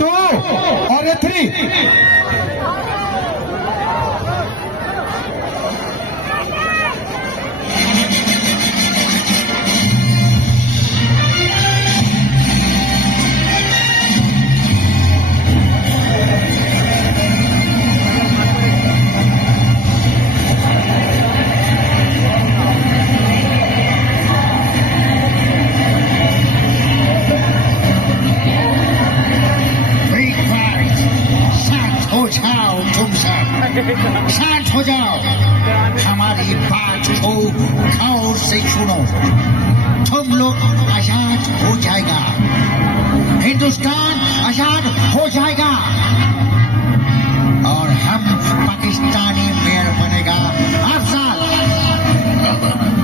2 और ये 3। शांत हो जाओ, हमारी बात को गौर से सुनो। तुम लोग आजाद हो जाएगा, हिंदुस्तान आजाद हो जाएगा और हम पाकिस्तानी मेयर बनेगा अफजल।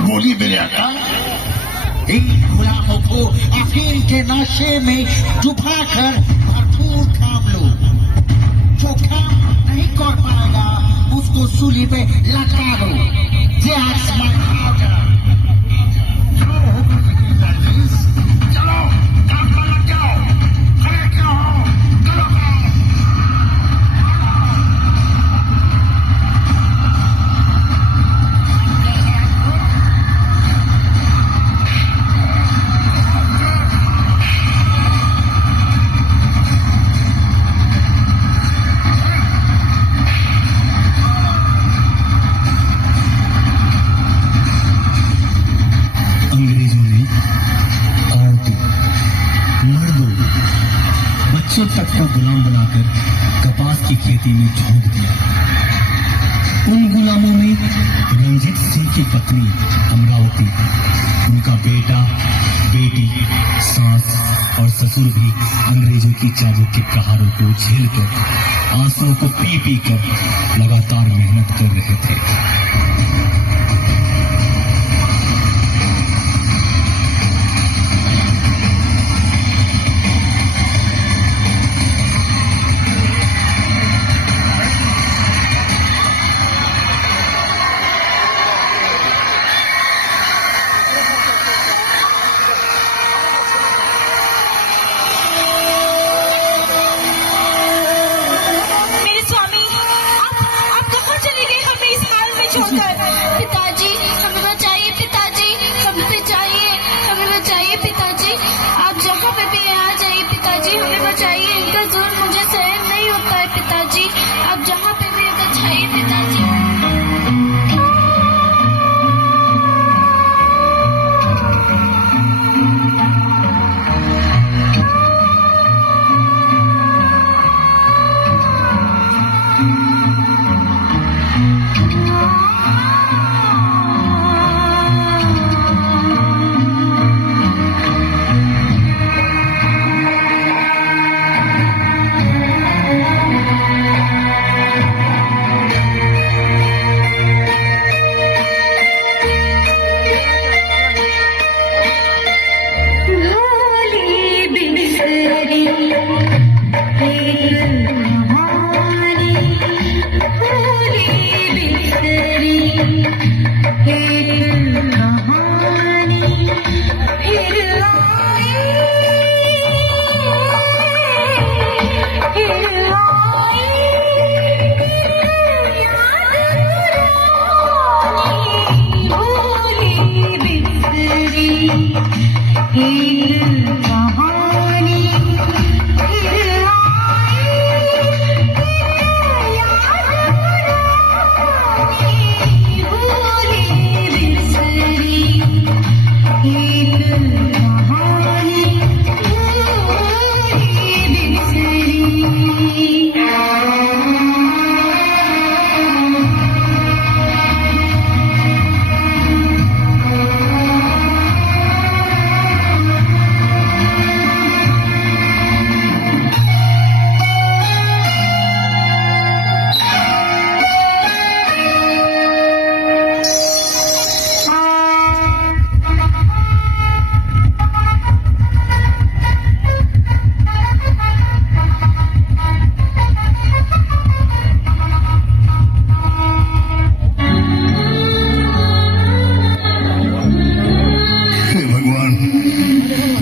बोलिए मेरे आका। इन गुलामों को अफीम के नशे में डुबाकर भरपूर काम लो। जो काम नहीं कर पाएगा उसको सूली पे लटका दो। That's my order. चलो काम पर लग जाओ। खड़े क्यों हो? चलो बच्चों तक को गुलाम बनाकर कपास की खेती में झोंक दिया। उन गुलामों में रंजीत सिंह की पत्नी अमरावती, उनका बेटा, बेटी, सास और ससुर भी अंग्रेजों की चाबुक के प्रहारों को झेलकर आंसुओं को पी पी कर लगातार मेहनत कर रहे थे। पिताजी हमें बचाइए, पिताजी हमें बचाइए, हमें बचाइए पिताजी। आप जहाँ पे भी आ जाइए पिताजी, हमें बचाइए। इनका जोर मुझे सहन नहीं होता है पिताजी। आप जहाँ पे भी बचाइए पिताजी।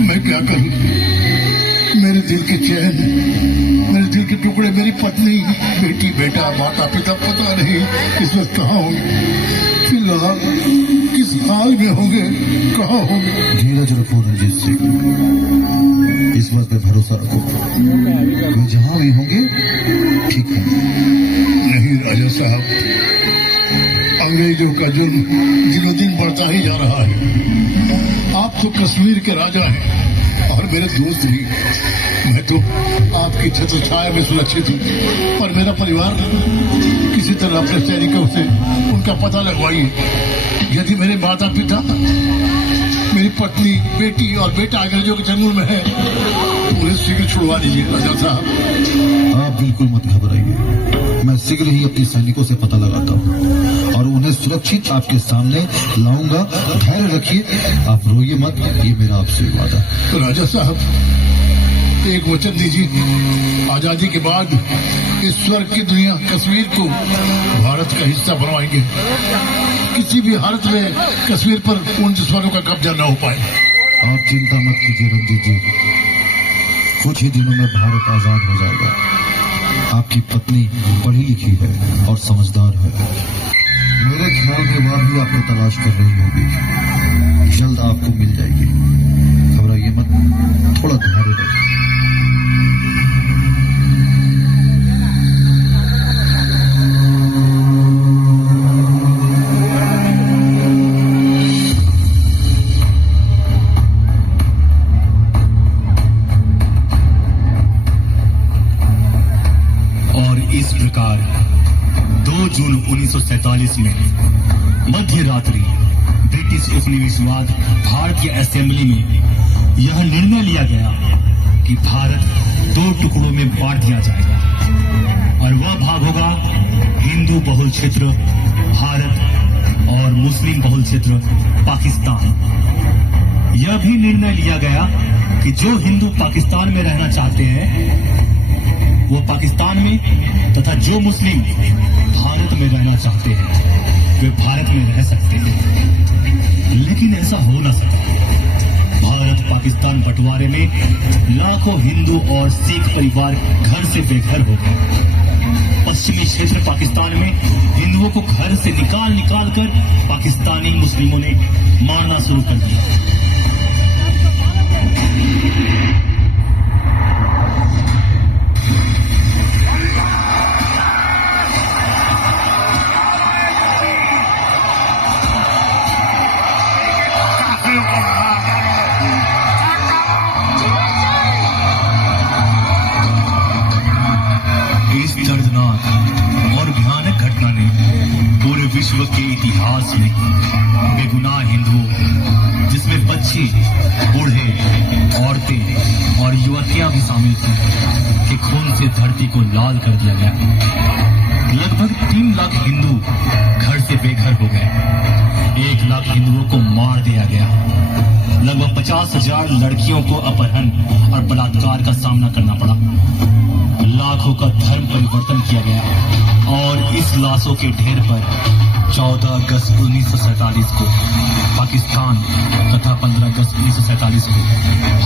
मैं क्या करूं? मेरे दिल के चैन, मेरे दिल के टुकड़े, मेरी पत्नी, बेटी, बेटा, माता पिता पता नहीं इस वक्त कहाँ होंगे, फिलहाल किस हाल में होंगे, कहाँ होंगे। धीरज रखो रंजीत सिंह, इस बात पे भरोसा रखो, वे जहां भी होंगे ठीक होंगे। नहीं राजा साहब, अंग्रेजों का जुल्म दिनों दिन बढ़ता ही जा रहा है। आप तो कश्मीर के राजा हैं और मेरे दोस्त भी। मैं तो आपकी छत्र छाया में सुरक्षित हूँ, पर मेरा परिवार किसी तरह अपने सैनिकों से उनका पता लगवाइए। यदि मेरे माता पिता, मेरी पत्नी, बेटी और बेटा अंग्रेजों के जंगल में है, उन्हें शीघ्र छुड़वा दीजिए राजा साहब। आप बिल्कुल मत घबराइए, मैं शीघ्र ही अपने सैनिकों से पता लगाता हूँ और उन्हें सुरक्षित आपके सामने लाऊंगा। धैर्य रखिए, आप रोइए मत, ये मेरा आपसे वादा। तो राजा साहब, एक वचन दीजिए, आजादी के बाद इस स्वर्ग की दुनिया कश्मीर को भारत का हिस्सा बनवाएंगे। किसी भी हालत में कश्मीर पर उन दुश्मनों का कब्जा न हो पाए। आप चिंता मत कीजिए रंजीत जी, कुछ ही दिनों में भारत आजाद हो जाएगा। आपकी पत्नी पढ़ी लिखी है और समझदार है, मेरे ख्याल में वह भी आपको तलाश कर रही होगी, जल्द आपको मिल जाएगी। घबराइए मत, थोड़ा धैर्य रखिए। इस प्रकार 2 जून 1947 में मध्य रात्रि ब्रिटिश उपनिवेशवाद भारतीय असेंबली में यह निर्णय लिया गया कि भारत 2 टुकड़ों में बांट दिया जाएगा और वह भाग होगा हिंदू बहुल क्षेत्र भारत और मुस्लिम बहुल क्षेत्र पाकिस्तान। यह भी निर्णय लिया गया कि जो हिंदू पाकिस्तान में रहना चाहते हैं वो पाकिस्तान में, तथा जो मुस्लिम भारत में रहना चाहते हैं वे भारत में रह सकते हैं। लेकिन ऐसा हो न सका। भारत पाकिस्तान बंटवारे में लाखों हिंदू और सिख परिवार घर से बेघर हो गए। पश्चिमी क्षेत्र पाकिस्तान में हिंदुओं को घर से निकाल कर पाकिस्तानी मुस्लिमों ने मारना शुरू कर दिया। इस दर्दनाक और भयानक घटना ने पूरे विश्व के इतिहास में बेगुनाह हिंदुओं, जिसमें बच्चे, बूढ़े, औरतें और युवतियां भी शामिल थी, के खून से धरती को लाल कर दिया गया। लगभग 3 लाख हिंदू घर से बेघर हो गए। 1 लाख हिंदुओं को मार दिया गया। लगभग 50,000 लड़कियों को अपहरण और बलात्कार का सामना करना पड़ा। लाखों का धर्म परिवर्तन किया गया और इस लाशों के ढेर पर 14 अगस्त 1947 को पाकिस्तान तथा 15 अगस्त 1947 को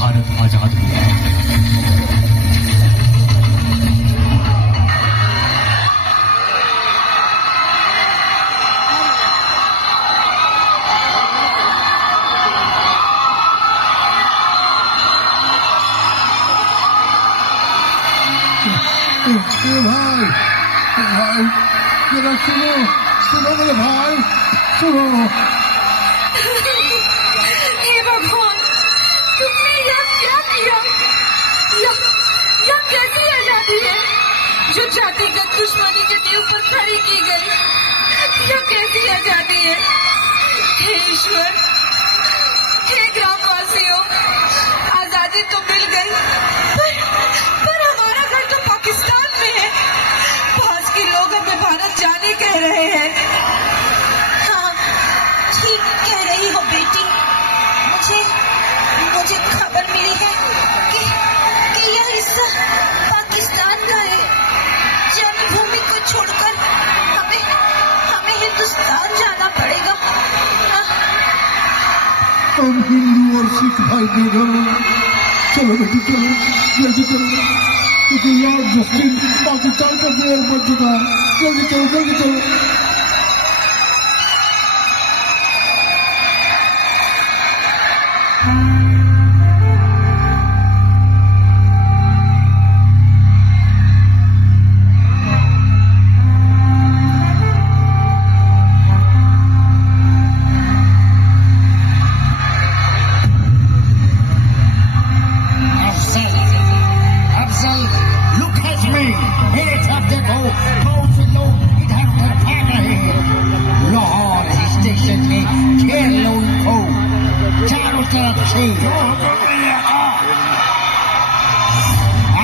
भारत आजाद हुआ। भाई मेरा सुनो मेरे भाई, सुनो। हे भगवान, तुमने यह क्या किया? यह कैसी आजादी है जो जातिगत दुश्मनी के नींव पर खड़ी की गई? यह कैसी आजादी है? हे ईश्वर, हे ग्रामवासियों, आजादी तो मिल गई, पर हमारा घर तो पाकिस्तान में है। पास के लोग हमें भारत जाने कह रहे हैं। हाँ, ठीक कह रही हो बेटी। मुझे खबर मिली है कि यह हिस्सा पाकिस्तान का है। जन्मभूमि को छोड़कर हमें हिंदुस्तान जाना पड़ेगा। हम हिंदू और सिख भाई बेघर हो, चलो बेटी चलो, जल्दी चलो, क्योंकि लॉर्ड जस्टिन पाकिस्तान का प्लेयर बन चुका है। जल्दी चलो, जल्दी चलो।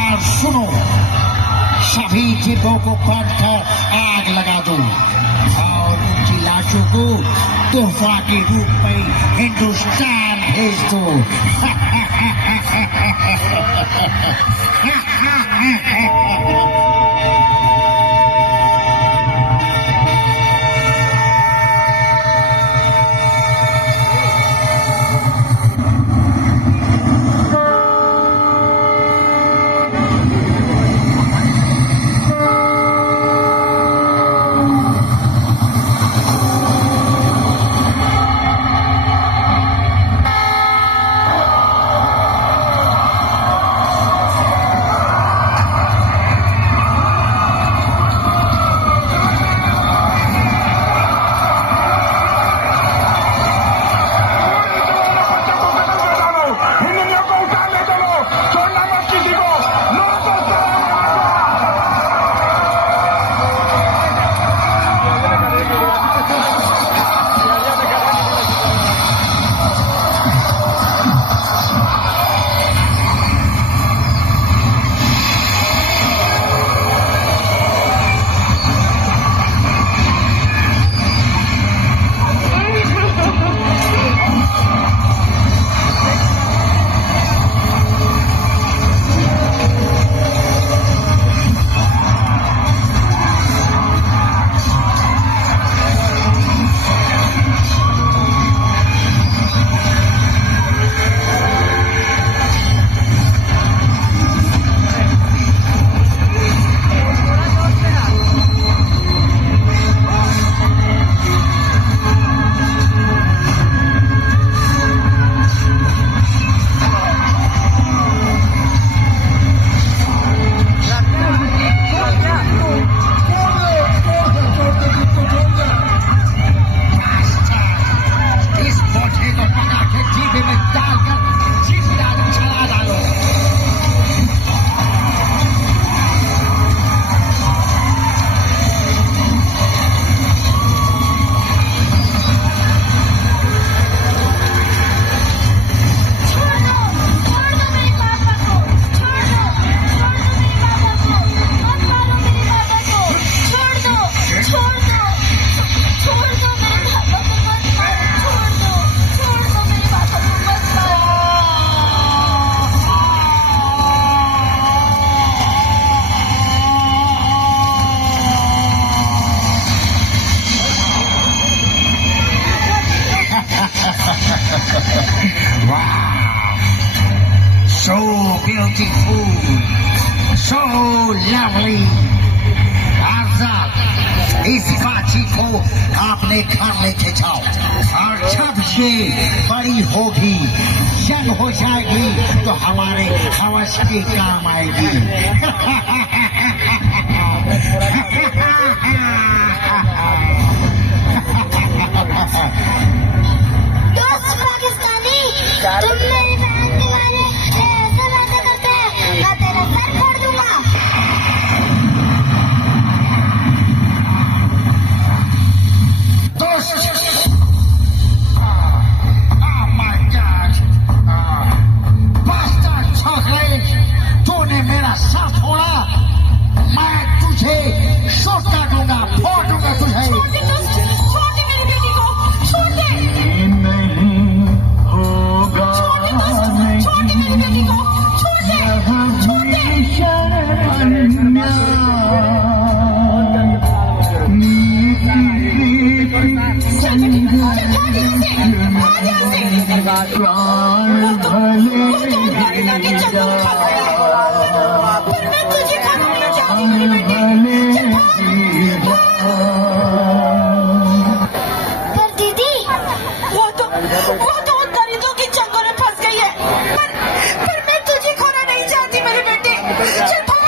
और सुनो, सभी जीपों को काटकर आग लगा दो और उनकी लाशों को तोहफा के रूप में हिंदुस्तान भेज दो। So beautiful, so lovely. आजाद, इस बाची को आपने घर लेके जाओ और जब ये बड़ी होगी, जंग हो जाएगी तो हमारे हवस के काम आएगी। दोस्त पाकिस्तानी, तुम मेरी बहन के बारे ऐसे बातें करते हैं, मैं तेरा सर फोड़ दूंगा। तूने मेरा सर फोड़ा, मैं तुझे सोटा दूंगा, फोड़ दूंगा तुझे। छोटे मेरी बेटी को, छोटे। नहीं होगा। पर मैं तुझे खोना नहीं चाहती मेरे बेटे। पर दीदी वो तो उन दरिंदों की चंगों में फंस गई है। पर मैं तुझे खोना नहीं चाहती मेरे बेटे। चल भाग।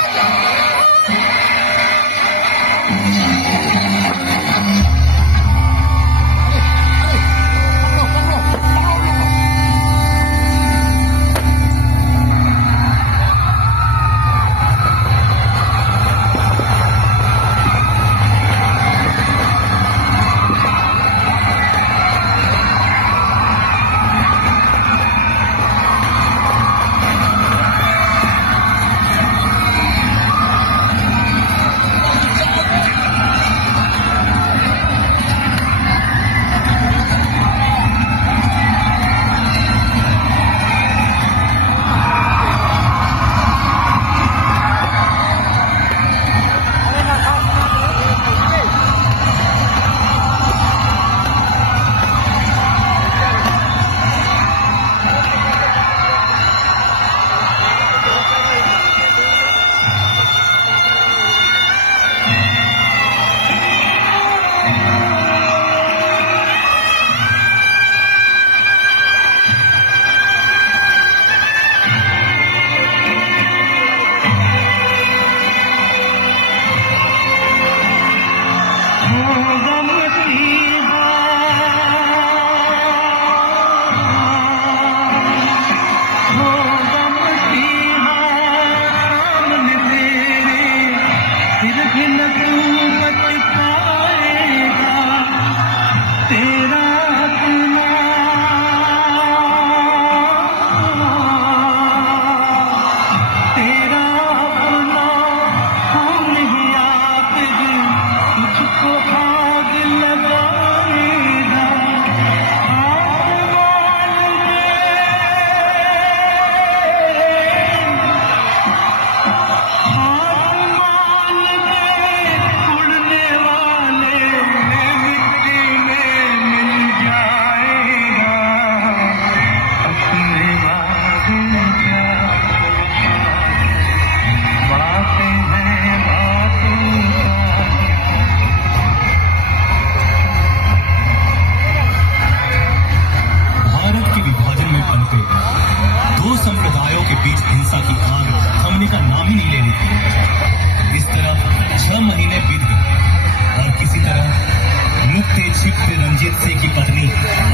रंजीत सिंह की पत्नी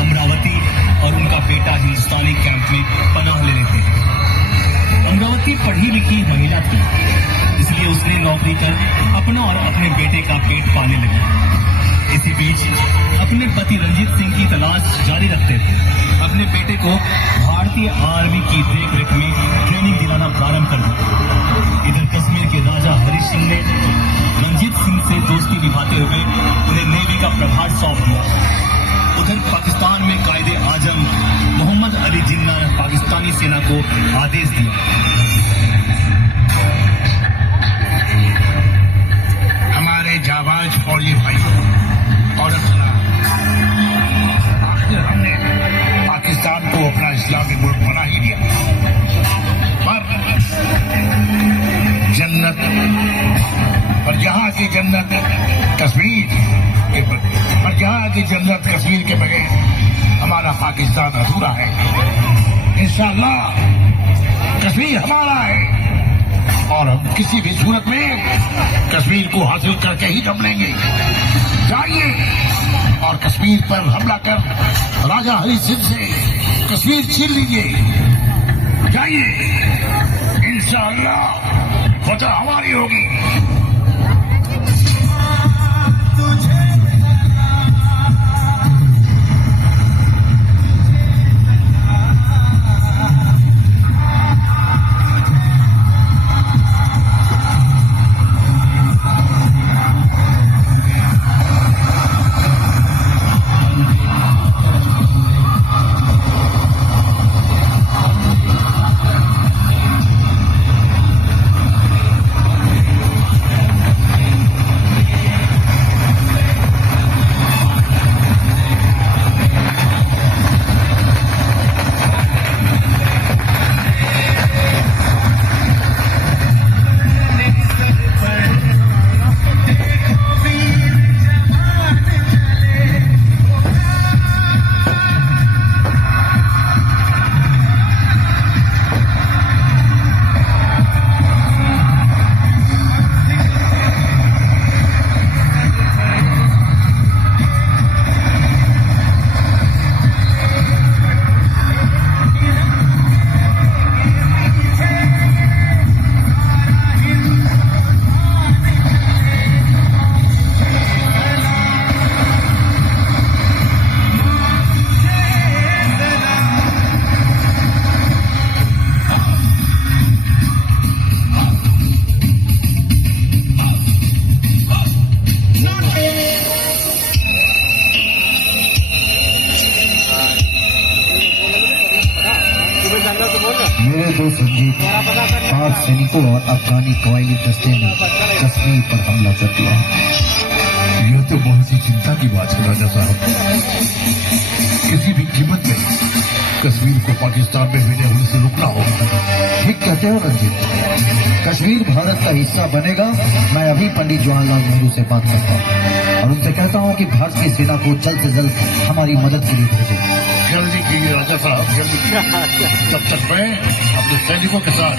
अमरावती और उनका बेटा हिंदुस्तानी कैंप में पनाह ले लेते हैं। अमरावती पढ़ी लिखी महिला थी, इसलिए उसने नौकरी कर अपना और अपने बेटे का पेट पालने लगी। इसी बीच अपने पति रंजीत सिंह की तलाश जारी रखते थे। अपने बेटे को भारतीय आर्मी की देखरेख में ट्रेनिंग दिलाना प्रारंभ कर दिया। इधर कश्मीर के राजा हरि सिंह ने रंजीत सिंह से दोस्ती निभाते हुए उन्हें नेवी का प्रभार सौंप दिया। उधर पाकिस्तान में कायदे आजम मोहम्मद अली जिन्ना ने पाकिस्तानी सेना को आदेश दिया, हमारे जाबाज फौजी भाई और आखिर हमने पाकिस्तान को अपना इस्लामी मुल्क बना ही दिया। पर जन्नत पर जहां की जन्नत कश्मीर के पर जहां की जन्नत कश्मीर के बगैर हमारा पाकिस्तान अधूरा है। इंशाअल्लाह कश्मीर हमारा है और हम किसी भी सूरत में कश्मीर को हासिल करके ही दम लेंगे। जाइए और कश्मीर पर हमला कर राजा हरि सिंह से कश्मीर छीन लीजिए। जाइए, इंशाअल्लाह फतह हमारी होगी। पाक सैनिकों और अफगानी कवायदी दस्ते ने कश्मीर पर हमला कर दिया है। यह तो बहुत ही चिंता की बात है राजा साहब। किसी भी कीमत में कश्मीर को पाकिस्तान में विलय होने से रोकना होगा। ठीक कहते हो रंजीत, कश्मीर भारत का हिस्सा बनेगा। मैं अभी पंडित जवाहरलाल नेहरू से बात करता हूँ और उनसे कहता हूँ कि भारत की सेना को जल्द से जल्द हमारी मदद के लिए भेजे। जल्दी कीजिए राजा साहब, जल्दी कीजिए। तब तक मैं अपने सैनिकों के साथ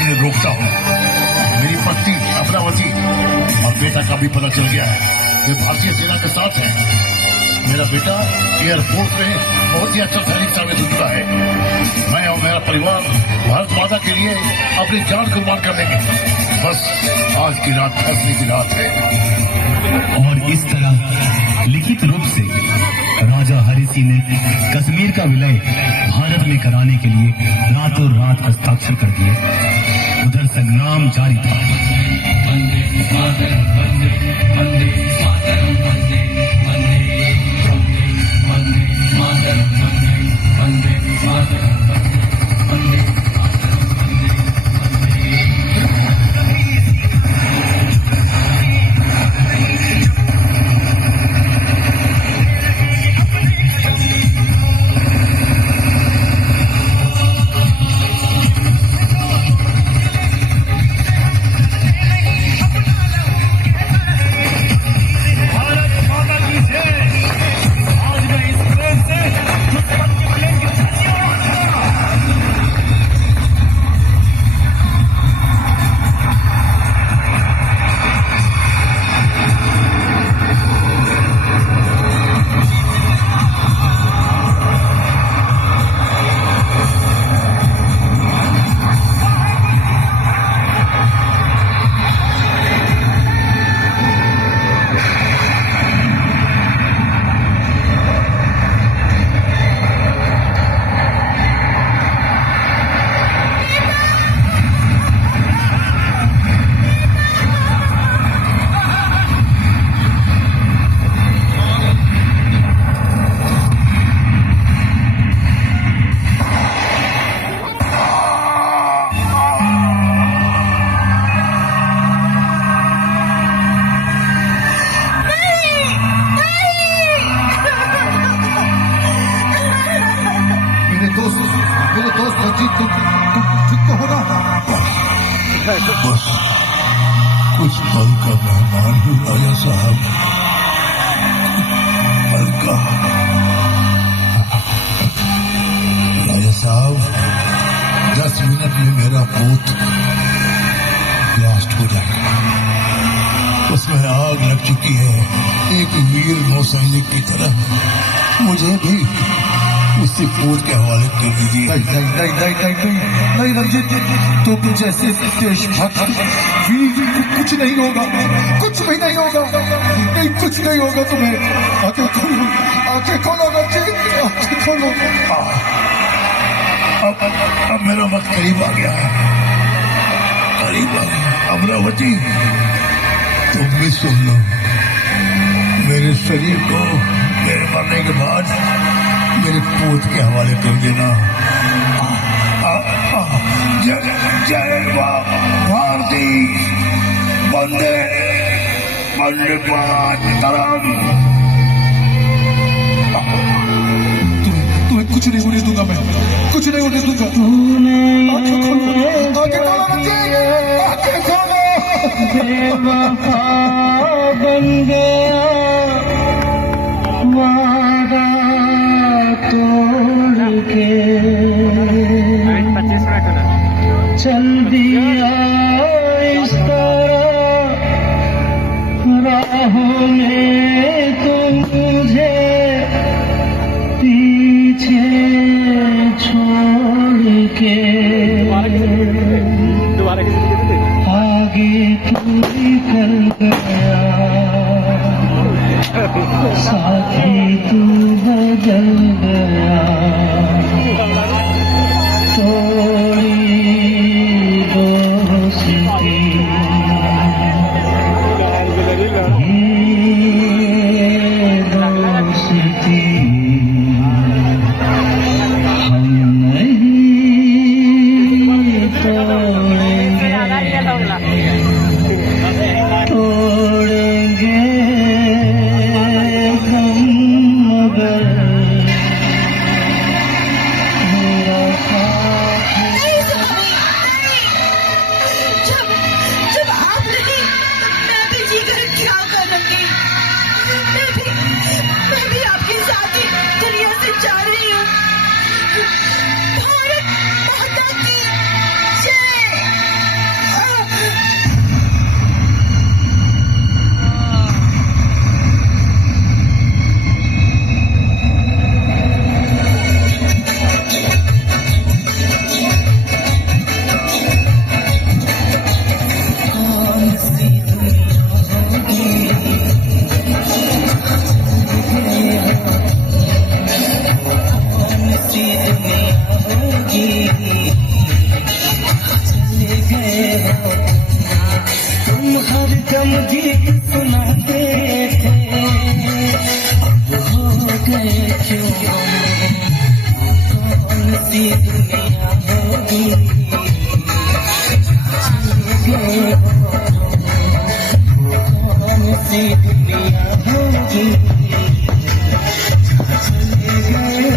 इन्हें रोकता हूँ। मेरी पत्नी अमरावती और बेटा का भी पता चल गया है, वे भारतीय सेना के साथ हैं। मेरा बेटा एयरफोर्स में बहुत ही अच्छा सैनिक साबित हो चुका है। मैं और मेरा परिवार भारत माता के लिए अपनी जान कुर्बान कर देंगे। बस आज की रात फैसले की रात है। और इस तरह लिखित रूप से राजा हरि सिंह ने कश्मीर का विलय भारत में कराने के लिए रातों रात हस्ताक्षर कर दिए। उधर संग्राम जारी था। बस कुछ पल का मेहमान हूँ राजा साहब, पल का। राजा साहब 10 मिनट में मेरा पोत ब्लास्ट हो जाएगा। उसमें आग लग चुकी है। एक वीर नौसैनिक की तरह मुझे भी उसी पोत के हवाले कर दीजिए। नहीं रंजीत, तुम जैसे देशभक्त वीर को कुछ नहीं होगा, कुछ भी नहीं होगा, नहीं कुछ नहीं होगा तुम्हें। आंखें खोलो, आंखें खोलो रंजीत, आंखें खोलो। अब मेरा वक्त करीब आ गया है, करीब आ गया। अमरावती तुम भी सुन लो, मेरे शरीर को मेरे मरने के बाद मेरे पोत के हवाले कर देना। जय भारती, वंदे वंदे मातरम। तुम्हें कुछ नहीं होने दूंगा, मैं कुछ नहीं होने दूंगा। आंखें खोलो, आंखें खोलो रंजीत, आंखें खोलो। बेवफा बन गया वादा तोड़ के, चल दिया इस तरह राहों में तो मुझे पीछे छोड़ के। आगे तू निकल गया, साथी तू बदल गया। तोड़ी दोस्ती ये दोस्ती हम नहीं तोड़ेंगे। हम गीत सुनाते थे अब हो गए क्यों कौन सी दुनिया होगी कौन सी दुनिया होगी चले गए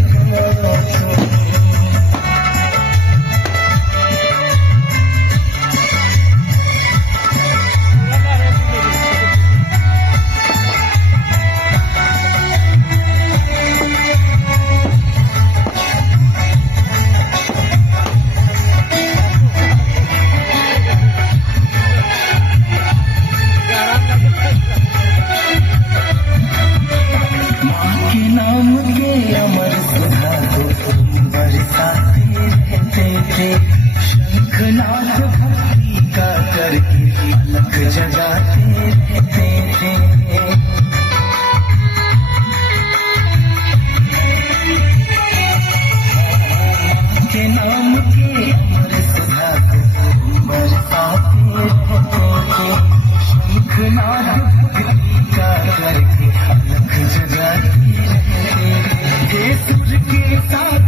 शंखनाद भक्ति का करके अलग जगाते रहते थे के नाम के अमर सुधा को बरसाते रहते थे शंखनाद भक्ति का करके अलग जगाते रहते थे सुर के साथ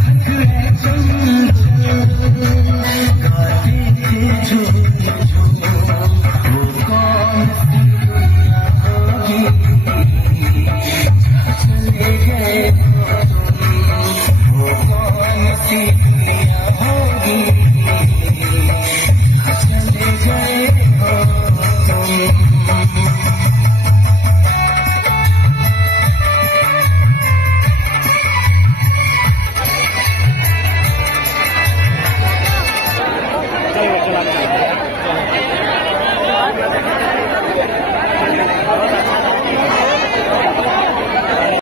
गाते थे जो वो कौन सी दुनिया होगी चले गए वो कौन सी दुनिया होगी चले गए चलो